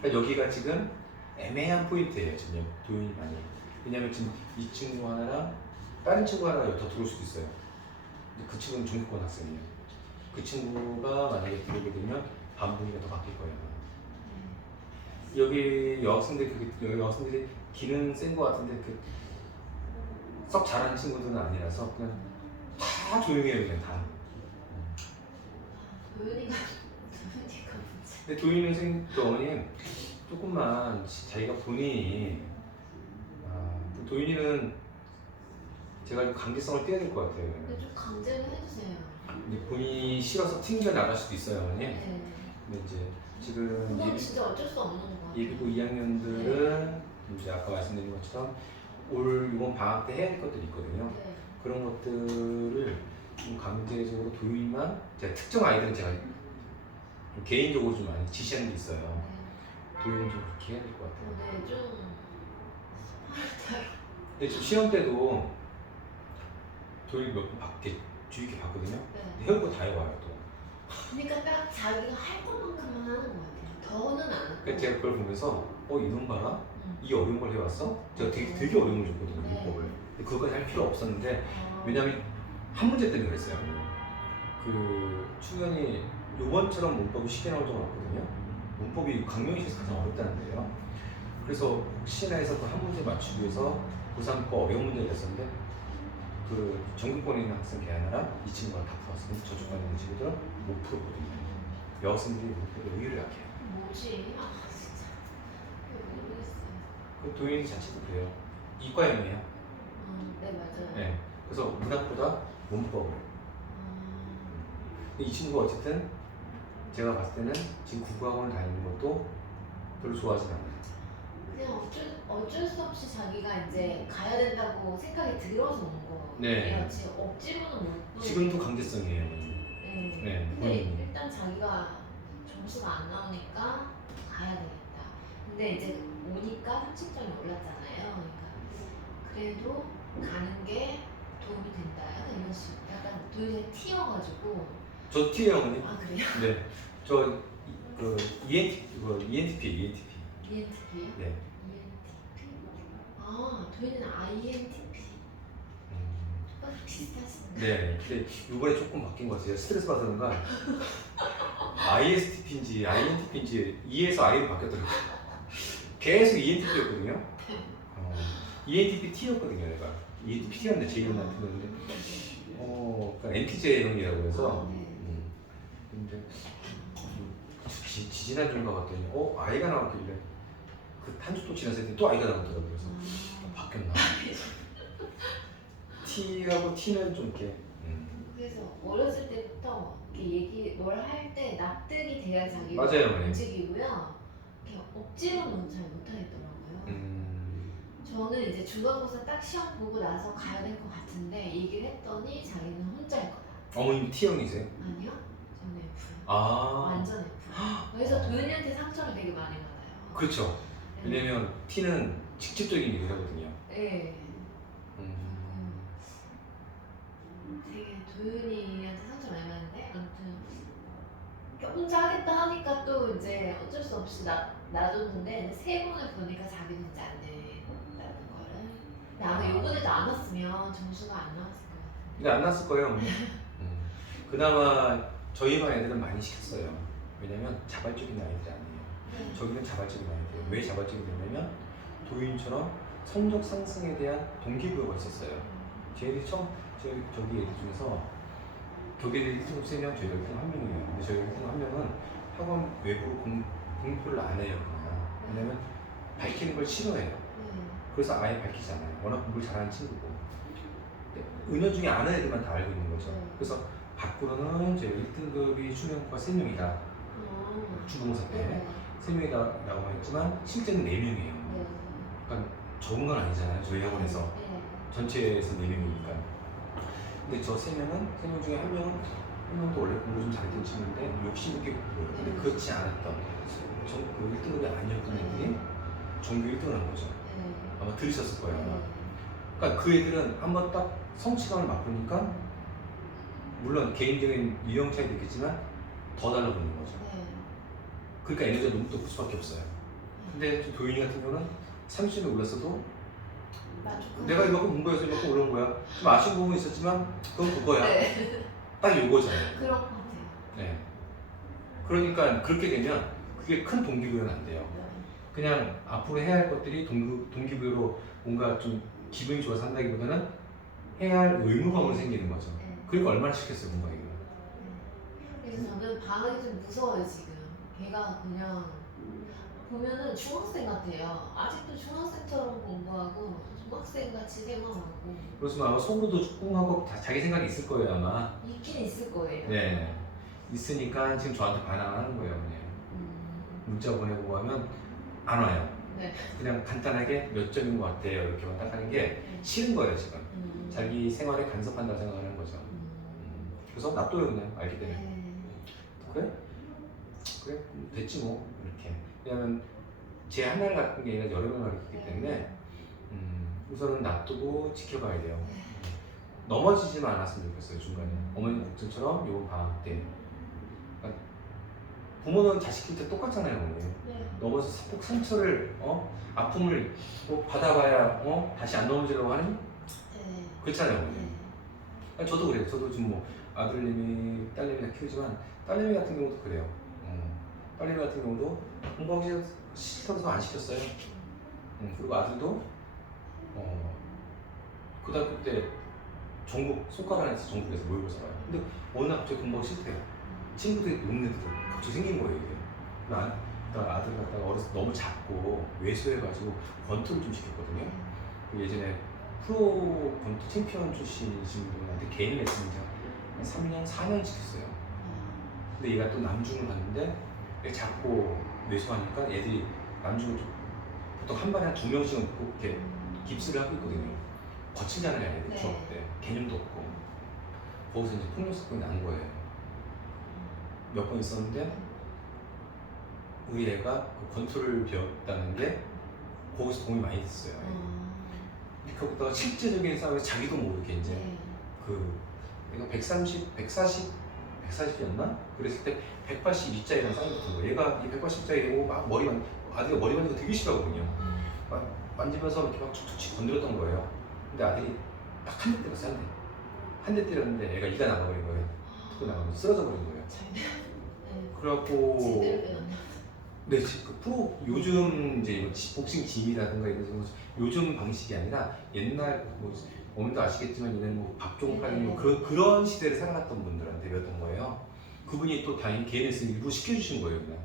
그러니까 여기가 지금 애매한 포인트예요. 지금 도윤이 많이. 왜냐면 지금 이 친구 하나랑 다른 친구 하나가 더 들어올 수도 있어요. 근데 그 친구는 중국권 학생이에요. 그 친구가 만약에 들어오게 되면 반 분위기가 더 바뀔 거예요. 여기 여학생들이 기는 센 거 같은데 썩 잘하는 친구들은 아니라서 그냥 다 조용히 해요. 그냥 다. 도윤이가 문제. 근데 도윤이 선생님 어머님 조금만 자기가 본인이 도윤이는 제가 강제성을 띄어야 될 것 같아요. 근데 좀 강제로 해주세요. 근데 본인이 싫어서 튕겨 나갈 수도 있어요, 어머님. 네. 근데 이제 지금 그건 진짜 어쩔 수 없는 것 같아요. 예비고 2학년들은 이제 아까 말씀드린 것처럼 이번 방학 때 해야 될 것들이 있거든요. 네. 그런 것들을 좀 강제적으로 도윤이만 제가 특정 아이들은 제가 좀 개인적으로 좀 많이 지시하는 게 있어요. 네. 도윤이 좀 그렇게 해야 될 것 같아요. 네, 좀 근데 지금 시험 때도 도윤이 몇 번 밖에 주의 깊게 봤거든요. 네. 해올 거 다 해와요 또. 그러니까 딱 자기가 할 것만큼만 하는 것 같아요. 더는 안 하고. 그러니까 제가 그걸 보면서 이놈 봐라. 음. 이 어려운 걸 해왔어? 제가 되게 어려운 걸 줬거든요. 네. 문법을. 근데 그거까지 할 필요 없었는데 어. 왜냐면 한 문제 때문에 그랬어요. 그 출연이 요번처럼 문법이 쉽게 나올 줄 알았거든요. 문법이 강명시에서 가장 어렵다는데요. 그래서 혹시나 해서 그 한 문제 맞추기 위해서 고3 거 어려운 문제를 냈었는데 그 전국권에 있는 학생 걔 하나랑 이 친구가 다 풀었었는데 저쪽에 있는 친구들은 못 풀었거든요. 여학생들이 문법에 의외로 약해요. 뭐지? 아 진짜 모르겠어요. 그 도인이 자체도 그래요. 이과형이에요. 네 맞아요. 네. 그래서 문학보다 문법을. 이 친구가 어쨌든 제가 봤을 때는 지금 국어학원을 다니는 것도 별로 좋아하지 않아요. 그냥 어쩔 수 없이 자기가 이제 가야 된다고 생각이 들어서 온 거예요. 네. 지금 억지로는 못. 지금도 강제성이에요. 네. 네. 근데 일단 자기가 점수가 안 나오니까 가야 되겠다. 근데 이제 오니까 30점이 올랐잖아요. 그러니까 그래도 가는 게 도움이 된다. 약간 이런 식으로. 약간 도움이 튀어가지고. 저 T예요, 어머니. 아 그래요? 네. 저 그 ENTP. ENTP요? 네. ENTP? 아 도희는 INTP. 비슷하신데. 네. 근데 이번에 조금 바뀐 것 같아요. 스트레스 받았는가 ISTP인지 INTP인지 E에서 I로 바뀌었더라고요. 계속 ENTP였거든요. ENTP T였거든요, 내가. ENTP T였는데 제 이름 나한테 넣는데 그러니까 NTJ형이라고 해서 네. 근데 지지난주인가 봤더니 I가 나왔길래 그 한 주 또 지났을 때 또 I가 나오더라고요. 그래서 바뀌었나? T하고 T는 좀 이렇게 그래서 어렸을 때부터 이렇게 뭘 할 때 납득이 돼야 자기가 맞아요, 움직이고요. 이렇게 억지로는 잘 못하겠더라고요. 저는 이제 중간고사 딱 시험 보고 나서 가야 될 것 같은데 얘기를 했더니 자기는 혼자일 거다. 어머님 T형이세요? 아니요, 저는 F. 아 완전 F. 그래서 도윤이한테 상처를 되게 많이 받아요. 그렇죠. 네. 왜냐면 T는 직접적인 얘기를 하거든요. 네. 되게 도윤이한테 상처 많이 받는데 아무튼 혼자 하겠다 하니까 또 이제 어쩔 수 없이 놔뒀는데 세 번을 보니까 자기는 이제 안 된다는 거를. 근데 아마 요번에도 안 왔으면 점수가 안 나왔을 것 같아요. 근데 안 났을 거예요. 그나마 저희 반 애들은 많이 시켰어요. 왜냐면 자발적인 아이들이 아니에요. 저기는 자발적인 아이들이에요. 왜 자발적이냐면 도인처럼 성적 상승에 대한 동기부여가 있었어요. 저기 애들 중에서 교계들 1등 3명, 저희가 1등 1명이에요. 근데 저희가 1등 1명은 학원 외부로 공표를 안 해요. 그냥. 왜냐면 밝히는 걸 싫어해요. 그래서 아예 밝히지 않아요. 워낙 공부를 잘하는 친구고. 은연중에 아는 애들만 다 알고 있는 거죠. 그래서 밖으로는 저희 1등급이 수능과 3명이다. 중간고사 때 3명이다라고 했지만 실제는 4명이에요. 그러니까 적은 건 아니잖아요. 저희 학원에서 전체에서 4명이니까. 근데 저 3명 중에 한 명도 원래 공부 좀 잘했던 친구인데 욕심 있게 공부해요. 근데 그렇지 않았던 그 1등급이 아니었던 애들이 전교 1등을 한 거죠. 아마 들으셨을 거예요. 아마. 그러니까 그 애들은 한번 딱 성취감을 맛보니까 물론 개인적인 유형 차이도 있겠지만 더 달라붙는 거죠. 그러니까 에너지가 너무 높을 수밖에 없어요. 근데 도윤이 같은 경우는 30점이 올랐어도 내가 이만큼 공부해서 이만큼 올라온 거야. 좀 아쉬운 부분이 있었지만 그건 그거야. 딱 요거잖아요. 그런 것 같아요. 네. 그러니까 그렇게 되면 그게 큰 동기부여는 안 돼요. 그냥 앞으로 해야 할 것들이 동기부여로 뭔가 좀 기분이 좋아서 한다기보다는 해야 할 의무감으로 생기는 거죠. 그러니까 얼마나 시켰어요, 공부하기가. 그래서 저는 방학이 좀 무서워요, 지금. 걔가 그냥 보면은 중학생 같아요. 아직도 중학생처럼 공부하고 중학생 같이 생활하고. 그래서 아마 속으로도 꿍하고 자기 생각이 있을 거예요, 아마. 있긴 있을 거예요. 네. 있으니까 지금 저한테 반항을 하는 거예요, 그냥. 문자 보내고 하면 안 와요. 네. 그냥 간단하게 몇 점인 것 같아요. 이렇게만 딱 하는 게 싫은 거예요, 지금. 자기 생활에 간섭한다고 생각하는 거죠. 그래서 놔둬요 그냥 알기 때문에. 네. 그래? 그래? 됐지 뭐 이렇게. 왜냐면 제 하나를 가르친 게 아니라 여러 명을 가르쳤기 때문에 우선은 놔두고 지켜봐야 돼요. 넘어지지만 않았으면 좋겠어요 중간에. 어머니 걱정처럼 이번 방학 때. 그러니까 부모는 자식 키울 때 똑같잖아요 어머니. 네. 넘어서 꼭 상처를 아픔을 꼭 받아봐야 다시 안 넘어지려고 하는 네. 그렇잖아요 어머니. 네. 아니, 저도 그래요. 저도 지금 뭐 아들님이 딸내미 다 키우지만 딸내미 같은 경우도 그래요. 딸내미 같은 경우도 공부하기 싫어서 안 시켰어요. 그리고 아들도 고등학교 때 전국 손가락 안에서 전국에서 모의고사 봐요. 근데 어느 날 갑자기 공부하기 싫대요. 친구들이 노는 애들 갑자기 생긴 거예요 이게. 그러니까 아들 갖다가 어렸을 때 너무 작고 왜소해가지고 권투를 좀 시켰거든요. 예전에 프로 권투 챔피언 출신이신 분한테 개인 레슨을 한 3년, 4년 시켰어요. 근데 얘가 또 남중을 갔는데 얘가 작고 왜소하니까 애들이 남중을 좀 보통 한 반에 한 2명씩은 꼭 이렇게 깁스를 하고 있거든요. 거칠잖아요 애들 네. 중학교 때. 개념도 없고. 거기서 이제 폭력 사건이 난 거예요. 몇 번 있었는데 우리 애가 그 권투를 배웠다는 게 거기서 도움이 많이 됐어요. 거기다가 실제적인 싸움에서 자기도 모르게 이제 네. 그 얘가 140이었나? 그랬을 때 182짜리랑 싸움이 붙은 거예요. 얘가 이 180짜리고 막 아들이 머리 만지는 거 되게 싫어하거든요. 만지면서 이렇게 막 툭툭 건드렸던 거예요. 근데 아들이 딱 한 대 때렸어요. 한 대 때렸는데 얘가 이가 나가버린 거예요. 툭 나가면서 쓰러져 버린 거예요. 네. 그래갖고 제대로 배웠나? 네, 그 프로 요즘 이제 이거 복싱 짐이라든가 이런 요즘 방식이 아니라 옛날 뭐 어머니도 아시겠지만 옛날 뭐 박종팔이 뭐 그런 시대를 살아갔던 분들한테 배웠던 거예요. 그분이 또 당연히 개인 레슨 일부 시켜주신 거예요, 그냥.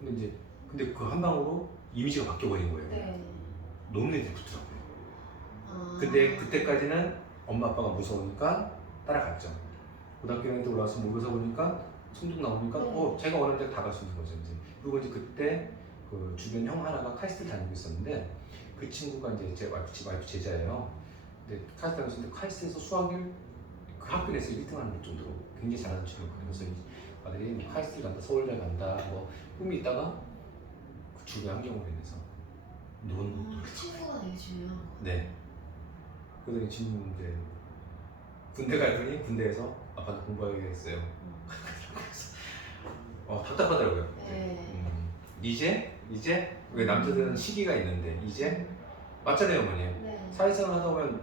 근데 그 한 방으로 이미지가 바뀌어버린 거예요. 네. 노는 애들이 붙더라고요. 근데 그때까지는 엄마 아빠가 무서우니까 따라갔죠. 고등학교 때 올라와서 모여서 보니까 성적 나오니까 자기가 원하는 데 다 갈 수 있는 거죠. 이제. 그리고 이제 그때 그 주변 형 하나가 카이스트를 다니고 있었는데 그 친구가 이제 제 와이프 제자예요. 근데 카이스트 다니고 있었는데 카이스트에서 수학을 그 학교 내에서 1등 하는 정도로 굉장히 잘하는 친구였거든요. 그래서 이 아들이 뭐 카이스트를 간다, 서울대 간다, 뭐 꿈이 있다가 그 주변 환경으로 인해서 노는 그 친구가 되게 중요한 거. 네. 그래서 지금 이제 군대 가더니 군대에서 아빠는 공부하게 했어요. 답답하더라고요. 네. 이제 왜 남자들은 시기가 있는데 이제 맞잖아요, 어머니. 네. 사회생활 하다 보면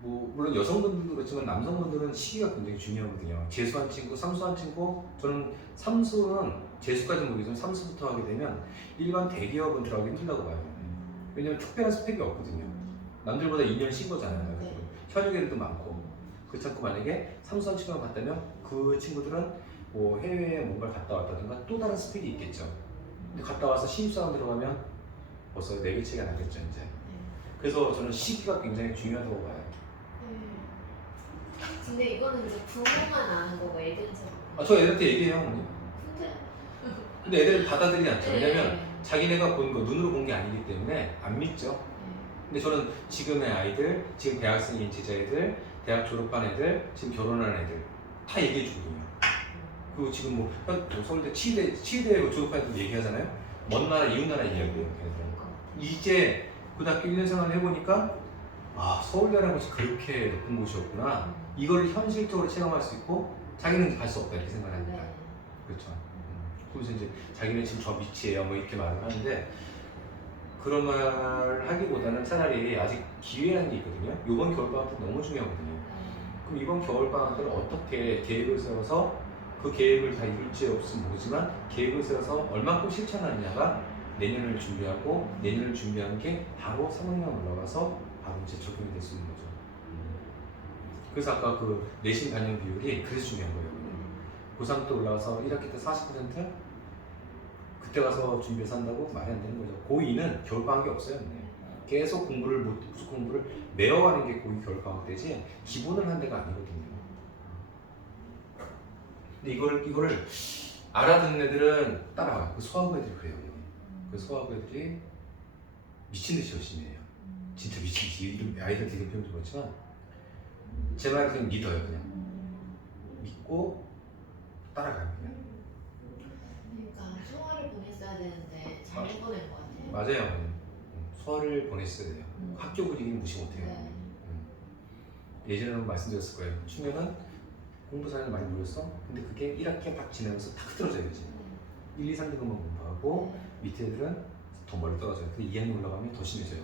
뭐 물론 여성분들도 그렇지만 남성분들은 시기가 굉장히 중요하거든요. 재수한 친구, 삼수한 친구, 저는 삼수는 재수까지 모르겠지만 삼수부터 하게 되면 일반 대기업은 들어가기 힘들다고 봐요. 왜냐면 특별한 스펙이 없거든요. 남들보다 2년 쉰 거잖아요. 네. 현역애들도 많고. 그렇지 않고 만약에 삼수한 친구가 갔다면 그 친구들은 뭐 해외에 뭔가를 갔다 왔다든가 또 다른 스펙이 있겠죠. 근데 갔다 와서 신입사원 들어가면 벌써 내비치가 나겠죠 이제. 그래서 저는 시기가 굉장히 중요하다고 봐요. 근데 이거는 이제 부모만 아는 거고 애들은 잘 모르는 저 애들한테 얘기해요 어머니. 근데 애들은 받아들이지 않죠. 네. 왜냐면 자기네가 본 거 눈으로 본 게 아니기 때문에 안 믿죠. 근데 저는 지금의 아이들, 지금 대학생인 제자애들, 대학 졸업한 애들, 지금 결혼한 애들 다 얘기해 주거든요. 그리고 지금 뭐 서울대 치대 졸업한 애들 얘기하잖아요. 먼 나라 이웃 나라 이야기예요. 이제 고등학교 1년 생활을 해보니까 서울대라는 곳이 그렇게 높은 곳이었구나. 이걸 현실적으로 체감할 수 있고 자기는 갈 수 없다 이렇게 생각하니까. 그렇죠. 그래서 이제 자기는 지금 저 위치에요 뭐 이렇게 말을 하는데 그런 말 하기보다는 차라리 아직 기회라는 게 있거든요. 이번 겨울방학 때 너무 중요하거든요. 그럼 이번 겨울방학 때를 어떻게 계획을 세워서 그 계획을 다 이룰지 없으면 모르지만 계획을 세워서 얼만큼 실천하느냐가 내년을 준비하고 내년을 준비한 게 바로 3학년 올라가서 바로 이제 적용이 될 수 있는 거죠. 그래서 아까 그 내신 반영 비율이 그래서 중요한 거예요. 고3 때 올라가서 1학기 때 40%? 그때 가서 준비해서 한다고 말이 안 되는 거죠. 고2는 겨울방학이 없어요. 계속 공부를 메워가는 게 고2 겨울방학 때지 기본을 한 데가 아니거든요. 근데 이거를 알아듣는 애들은 따라와요. 그 소아고 애들이 그래요. 그 소아고 애들이 미친 듯이 열심히 해요. 진짜 미친 듯이. 아이들 되게 표현도 그렇지만 제 말은 그냥 믿어요. 그냥 믿고 따라가요. 그냥. 그러니까 소화를 보냈어야 되는데 잘못 보낸 것 같아요. 맞아요. 소화를 보냈어야 돼요. 학교 분위기는 무시 못해요. 네. 예전에는 말씀드렸을 거예요. 중요는 공부 사람이 많이 모였어. 근데 그게 1학기 딱 지나면서 탁 틀어져야지. 1, 2, 3등급만 공부하고 밑에 애들은 더 멀리 떨어져요. 근데 2학년 올라가면 더 심해져요.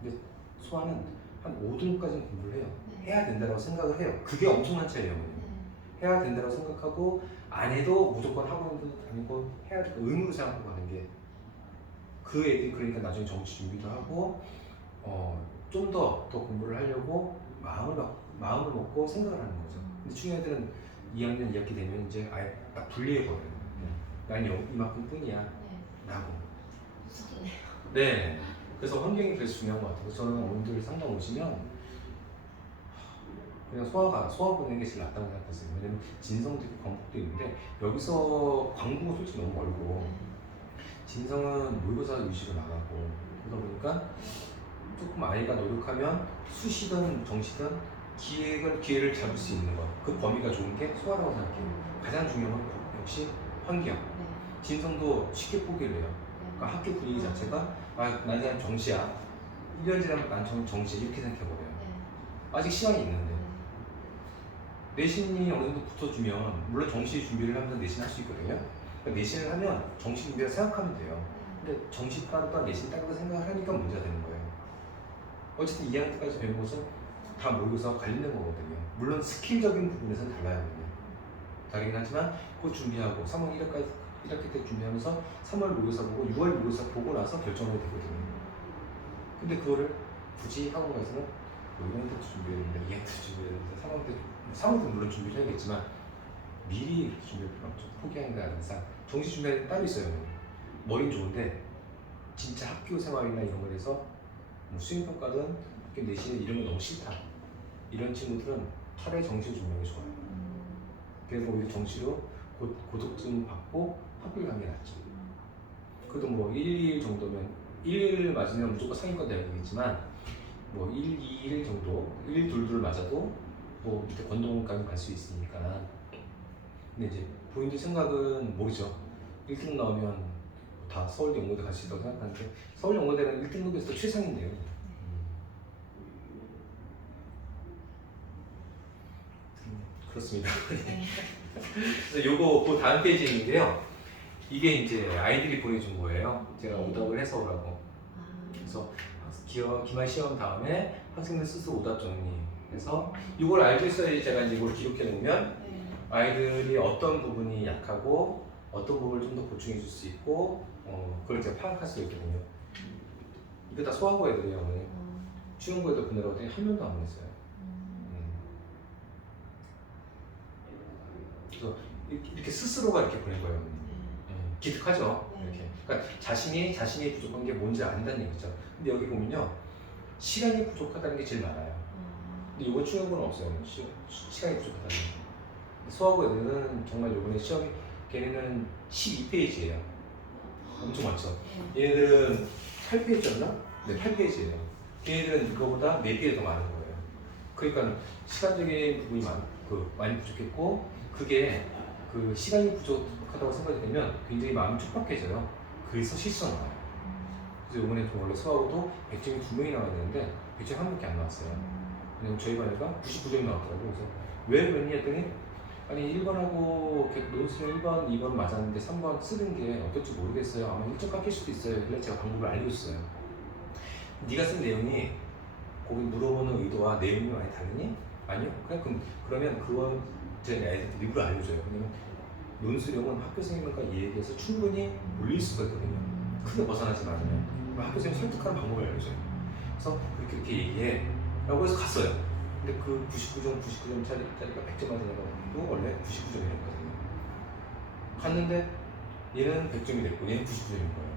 근데 소아는 한 5등까지는 공부를 해요. 해야 된다고 생각을 해요. 그게 엄청난 차이예요. 해야 된다고 생각하고 안 해도 무조건 학원도 다니고 해야 될 의무로 생각하고 가는 게 그 애들이 그러니까 나중에 정시 준비도 하고 좀 더 공부를 하려고 마음을 먹고 생각을 하는 거죠. 근데 중요한 애들은 2학년 2학기 되면 이제 아예 딱 분리해버려요. 난 이만큼 뿐이야. 라고. 무섭네요. 네. 그래서 환경이 그래서 중요한 것 같아요. 저는 어머님들 상담 오시면 그냥 소화 보내는 게 제일 낫다고 생각했어요. 왜냐면 진성도 있고 광복도 있는데 여기서 광복은 솔직히 너무 멀고 진성은 모의고사 위주로 나가고 그러다 보니까 조금 아이가 노력하면 수시든 정시든 기회를 잡을 수 있는 것. 그 범위가 좋은 게 소화라고 생각해요. 가장 중요한 건 역시 환경. 진성도 쉽게 포기를 해요. 그러니까 학교 분위기 자체가 난 그냥 정시야. 1년 지나면 난 정시야 이렇게 생각해버려요. 아직 시간이 있는데 내신이 어느 정도 붙어주면 물론 정시 준비를 하면서 내신 할 수 있거든요. 그러니까 내신을 하면 정시 준비를 생각하면 돼요. 근데 정시 따로 내신 따로 생각을 하니까 문제가 되는 거예요. 어쨌든 2학년 때까지 배운 것은 다 모의고사 관련된 거거든요. 물론 스킬적인 부분에서는 달라요. 다르긴 하지만 그 준비하고 3월 1학기 때 준비하면서 3월 모의고사 보고 6월 모의고사 보고 나서 결정을 해야 되거든요. 근데 그거를 굳이 학원 가서는 1학년 때 준비해야 된다, 2학년 때 준비해야 된다, 3월 때 물론 준비를 해야겠지만 미리 이렇게 준비할 필요 없죠. 포기하는 게 아니라 정시 준비하는 게 따로 있어요. 머리는 좋은데 진짜 학교 생활이나 이런 거에 대해서 뭐 수행평가든 학교 내신에 이런 거 너무 싫다. 이런 친구들은 차라리 정시로 준비하는 게 좋아요. 그래서 오히려 정시로 고득점 받고 학교를 가는 게 낫죠. 그래도 뭐 1, 2일 정도면 1일 맞으면 무조건 상위권 대학이겠지만 뭐 1, 2일 정도 1, 2를 맞아도 뭐 밑에 권동까지 갈 수 있으니까. 근데 이제 본인들 생각은 모르죠. 1등 나오면 다 서울대 연고대 갈 수 있다고 생각하는데 서울 연고대는 1등급에서 최상인데요. 그렇습니다. 그래서 요거 그 다음 페이지에 있는데요. 이게 이제 아이들이 보내준 거예요. 제가 오답을 해서 오라고. 그래서 기말 시험 다음에 학생들 스스로 오답 정리해서 이걸 알고 있어야지 제가 이제 이걸 기록해 놓으면 아이들이 어떤 부분이 약하고 어떤 부분을 좀 더 보충해 줄 수 있고 그걸 제가 파악할 수 있거든요. 이거 다 소화고 애들이에요. 어머니. 쉬운 거에도 보내라고 했더니 한 명도 안 보냈어요. 그래서 이렇게 스스로가 이렇게 보낸 거예요. 기특하죠. 이렇게. 그러니까 자신이 부족한 게 뭔지 안다는 얘기죠. 근데 여기 보면요, 시간이 부족하다는 게 제일 많아요. 근데 이거 충격은 없어요. 시간이 부족하다는 게. 수학고 애들은 정말 이번에 시험이 걔네는 12페이지예요. 엄청 많죠. 얘네들은 8페이지였나? 네, 8페이지예요. 걔네들은 이거보다 4페이지 더 많은 거예요. 그러니까 시간적인 부분이 많이 부족했고 그게 그 시간이 부족하다고 생각이 되면 굉장히 마음이 촉박해져요. 그래서 실수가 나와요. 그래서 이번에 원래 수학고도 100점이 2명이 나와야 되는데 100점 1명밖에 안 나왔어요. 왜냐면 저희 반에가 99점이 나왔더라고요. 그래서 왜 그랬니 했더니 아니 1번하고 논술은 1번, 2번 맞았는데 3번 쓰는 게 어떨지 모르겠어요. 아마 1점 깎일 수도 있어요. 그래서 제가 방법을 알려줬어요. 네가 쓴 내용이 거기 물어보는 의도와 내용이 많이 다르니? 아니요. 그러면 그건 제가 애들한테 일부러 알려줘요. 왜냐면 논술형은 학교 선생님과 얘기해서 충분히 올릴 수가 있거든요. 크게 벗어나지 않으면 학교 선생님 설득하는 방법을 알려줘요. 그래서 그렇게 얘기해 라고 해서 갔어요. 근데 그 99점짜리가 100점 맞은 애가 원래 99점이었거든요. 갔는데 얘는 100점이 됐고 얘는 99점인 거예요.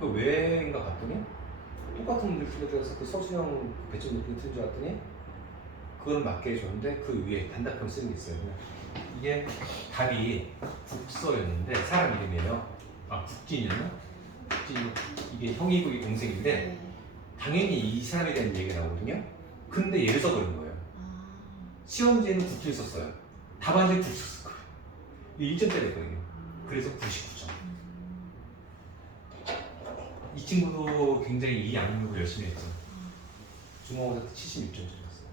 그 왜인가 봤더니 똑같은 문제를 틀려서 그 서술형 100점 높이 틀린 줄 알았더니 그걸 맞게 해줬는데 그 위에 단답형 쓰는 게 있어요. 이게 답이 국서였는데 사람 이름이에요. 국진이었나? 국진 이게 형이고 이 동생인데 당연히 이 사람에 대한 얘기가 나오거든요. 근데 얘를 써버린 거예요. 시험지에는 국진을 썼어요. 답안지 90스코어. 1점짜리였거든요. 그래서 99점. 이 친구도 굉장히 이 악물고 열심히 했죠. 중간고사 때 76점짜리였어요.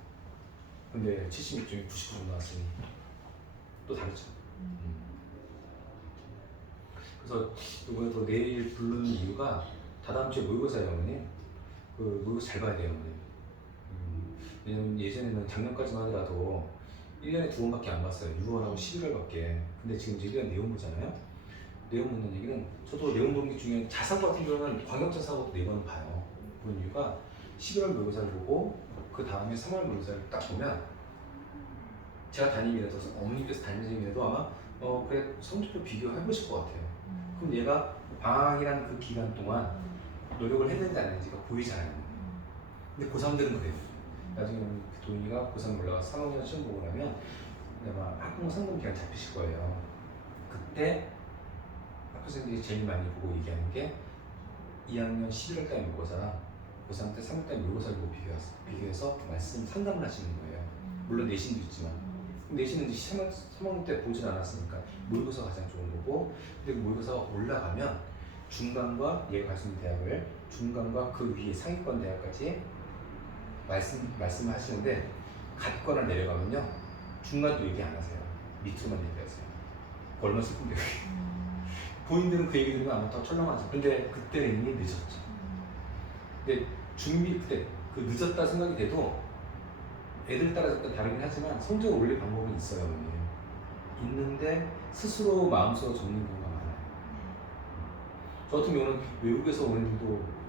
근데 76점이 99점 나왔으니 또 다르죠. 그래서 이번에 또 내일 부르는 이유가 다다음 주에 모의고사예요, 어머니. 그 모의고사 잘 봐야 돼요, 어머니. 왜냐면 예전에는 작년까지만 하더라도 1년에 2번밖에 안 봤어요. 6월하고 11월밖에. 근데 지금 이제 1년 내용 보잖아요. 내용 보는 얘기는 저도 내용 보는 게 중요한 자사고 같은 경우는 광역자 사고도 4번은 봐요. 그런 이유가 11월 모의고사를 보고 그 다음에 3월 모의고사를 딱 보면 제가 담임이라도 어머니께서 담임선생님이라도 아마 그래 성적표 비교해보실 것 같아요. 그럼 얘가 방학이라는 그 기간 동안 노력을 했는지 안 했는지가 보이잖아요. 근데 고3들은 그래요. 나중에 도윤이가 고3 올라가서 3학년 시험 보고 나면 아마 학부모 상담 기간 잡히실 거예요. 그때 학부생들이 제일 많이 보고 얘기하는 게 2학년 11월달 모의고사, 고3 때 3월달 모의고사를 보고 비교해서 말씀 상담을 하시는 거예요. 물론 내신도 있지만 내신은 이제 3학년 때 보진 않았으니까 모의고사가 가장 좋은 거고, 근데 모의고사가 올라가면 중간과 얘가 갈 수 있는 대학을 중간과 그 위에 상위권 대학까지 말씀을 하시는데 갔거나 내려가면요 중간도 얘기 안 하세요. 밑으로만 얘기하세요. 얼마나 슬픈데 본인들은 그 얘기 들으면 아마 더 철렁하죠. 근데 그때는 이미 늦었죠. 근데 그때 그 늦었다 생각이 돼도 애들 따라서 다르긴 하지만 성적을 올릴 방법은 있어요. 있는데 스스로 마음속으로 적는 경우가 많아요. 저 같은 경우는 외국에서 온 애들도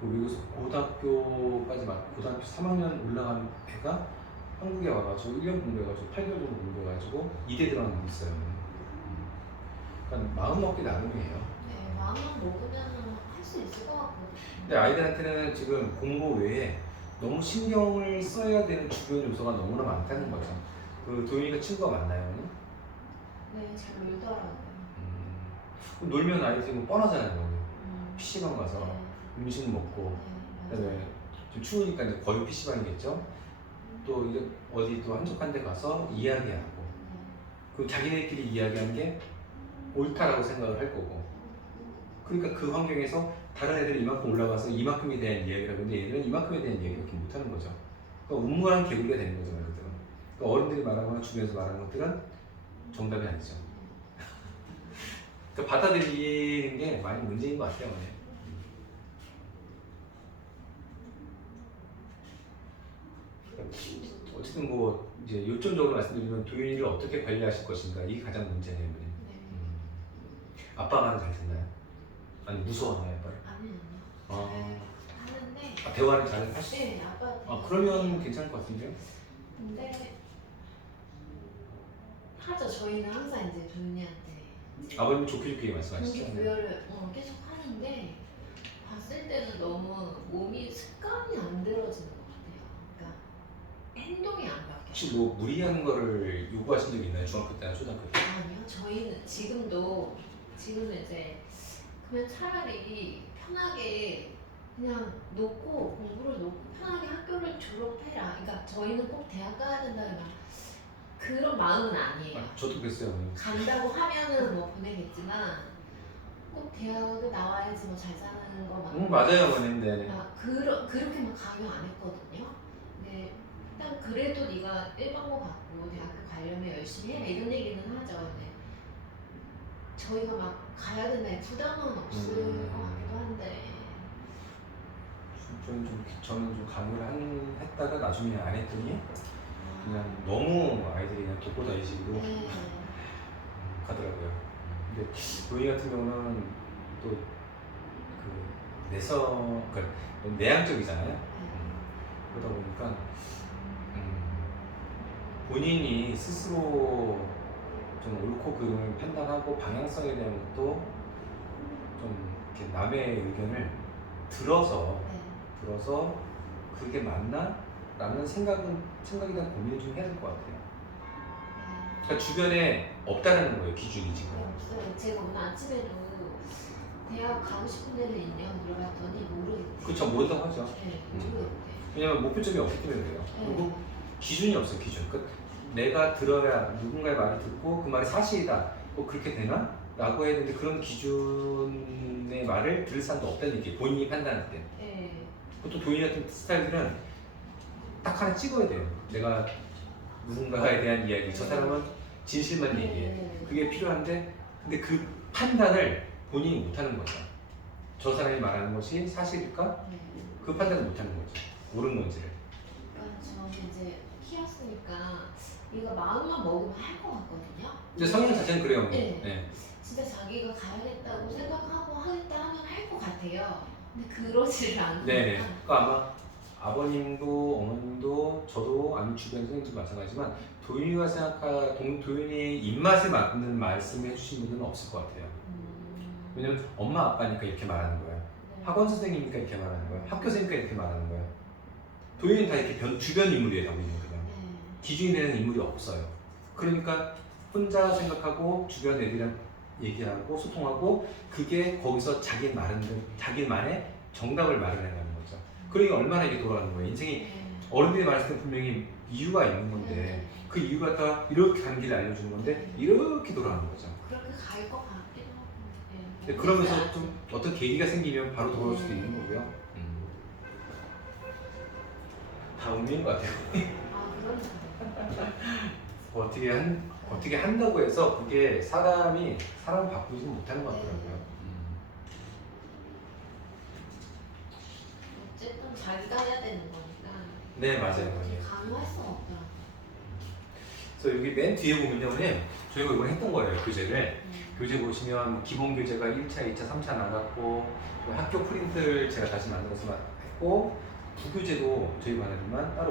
그 외국에서 고등학교 3학년 올라간 애가 한국에 와가지고 1년 공부해가지고 8개월 정도 공부해가지고 이대 들어가는 게 있어요. 그러니까 마음 먹기 나름이에요. 네, 마음만 먹으면 할 수 있을 것 같거든요. 근데 아이들한테는 지금 공부 외에 너무 신경을 써야 되는 주변 요소가 너무나 많다는 거죠. 그 도윤이가 친구가 많나요? 네, 잘 놀더라고요. 그럼 놀면 아이들이 뭐 뻔하잖아요. PC방 가서 네. 음식 먹고, 네, 그다음에 좀 추우니까 이제 거의 PC방이겠죠. 또 이제 어디 또 한적한 데 가서 이야기하고, 그 자기네끼리 이야기하는 게 옳다라고 생각을 할 거고. 그러니까 그 환경에서 다른 애들이 이만큼 올라가서 이만큼에 대한 이야기를 하는데 얘들은 이만큼에 대한 이야기를 이렇게 못하는 거죠. 그러니까 우물한 개구리가 되는 거죠, 말 그대로. 그러니까 어른들이 말하거나 주변에서 말하는 것들은 정답이 아니죠. 그러니까 받아들이는 게 많이 문제인 것 같아요, 오늘. 어쨌든 뭐 이제 요점적으로 말씀드리면 도윤이를 어떻게 관리하실 것인가 이게 가장 문제네요. 네. 아빠 말은 잘 듣나요? 아니 무서워하나요, 아빠를? 아니요. 하는데. 대화를 잘 하시? 네, 아빠한테. 그러면 괜찮을 것 같은데요? 근데 하죠. 저희는 항상 이제 도윤이한테 아버님 좋게 좋게 말씀하시죠? 동기부여를 계속 하는데 봤을 때는 너무 몸이 습관이 안 들어지는 것 같아요. 그러니까 행동이 안 바뀌어요. 혹시 뭐 무리하는 거를 요구하신 적 있나요? 중학교 때나 초등학교 때? 아니요. 저희는 지금은 이제 그냥 차라리 편하게 그냥 놓고 공부를 놓고 편하게 학교를 졸업해라. 그러니까 저희는 꼭 대학 가야 된다거나 그런 마음은 아니에요. 저도 그랬어요. 간다고 하면은 뭐 보내겠지만 꼭 대학을 나와야지 뭐 잘 사는 거 막. 맞아요, 어머님. 네. 그렇게 막 강요 안 했거든요. 근데 일단 그래도 네가 1번고 받고 대학교 가려면 열심히 해라 이런 얘기는 하죠. 근데 저희가 막 가야 된다는 부담은 없을 것 같기도 한데. 저는 좀 강요를 했다가 나중에 안 했더니 그냥 너무 아이들이 그냥 독보다 의식으로 가더라고요. 근데 도희 같은 경우는 또 그 내향적이잖아요. 그러다 보니까 본인이 스스로 좀 옳고 그름을 판단하고 방향성에 대한 것도 좀 이렇게 남의 의견을 들어서 그게 맞나? 라는 생각에 대한 고민을 좀 해야 될 것 같아요. 그러니까 주변에 없다라는 거예요, 기준이 지금. 없어요. 제가 오늘 아침에도 대학 가고 싶은 데는 있냐고 물어봤더니 모르겠대요. 그렇죠, 모른다고 하죠. 네, 모르겠대요. 왜냐면 목표점이 없기 때문에 그래요. 네. 그리고 기준이 없어요, 기준. 그러니까 내가 들어야 누군가의 말을 듣고 그 말이 사실이다. 그렇게 되나? 라고 해야 되는데 그런 기준의 말을 들을 사람도 없다는 얘기예요. 본인이 판단할 때. 네. 보통 도인이 같은 스타일들은 딱 하나 찍어야 돼요. 내가 누군가에 대한 이야기. 저 사람은 진실만 얘기해. 그게 필요한데 근데 그 판단을 본인이 못하는 거죠. 저 사람이 말하는 것이 사실일까? 그 판단을 못하는 거죠. 옳은 건지를. 그러니까 저는 이제 키웠으니까 이거 마음만 먹으면 할 것 같거든요. 근데 성향 자체는 그래요. 뭐. 네. 네. 진짜 자기가 가야겠다고 생각하고 하겠다 하면 할 것 같아요. 근데 그러지를 않으니까. 네네. 그러니까 아마 아버님도 어머님도 저도 아니 주변 선생님도 마찬가지지만 도윤이가 도윤이의 입맛에 맞는 말씀을 해주신 분들은 없을 것 같아요. 왜냐면 엄마 아빠니까 이렇게 말하는 거예요. 네. 학원 선생님이니까 이렇게 말하는 거예요. 학교 선생님이니까 이렇게 말하는 거예요. 도윤이는 다 이렇게 주변 인물이에요. 우리는 그냥 네. 기준이 되는 인물이 없어요. 그러니까 혼자 생각하고 주변 애들이랑 얘기하고 소통하고 그게 거기서 자기만의 정답을 마련해가는 거죠. 그러니까 얼마나 이게 돌아가는 거예요. 인생이 네. 어른들이 말했을 때 분명히 이유가 있는 건데 그 이유가 다 이렇게 가는 길을 알려주는 건데 이렇게 돌아가는 거죠. 그렇게 갈 것 같기도 하고. 네. 근데 그러면서 좀 어떤 계기가 생기면 바로 돌아올 수도 있는 거고요. 다 운명인 것 같아요. 아, 그러니까요. 어떻게 한다고 해서 그게 사람을 바꾸지 못하는 것 같더라고요. 어쨌든 자기가 해야 되는 거니까. 네, 맞아요. 어떻게 강요할 수가 없더라고요. 그래서 여기 맨 뒤에 보면요, 저희가 이번에 했던 거예요, 교재를. 교재 보시면 기본 교재가 1차, 2차, 3차 나갔고 학교 프린트를 제가 다시 만들어서 했고 부교재도 저희 반에만 따로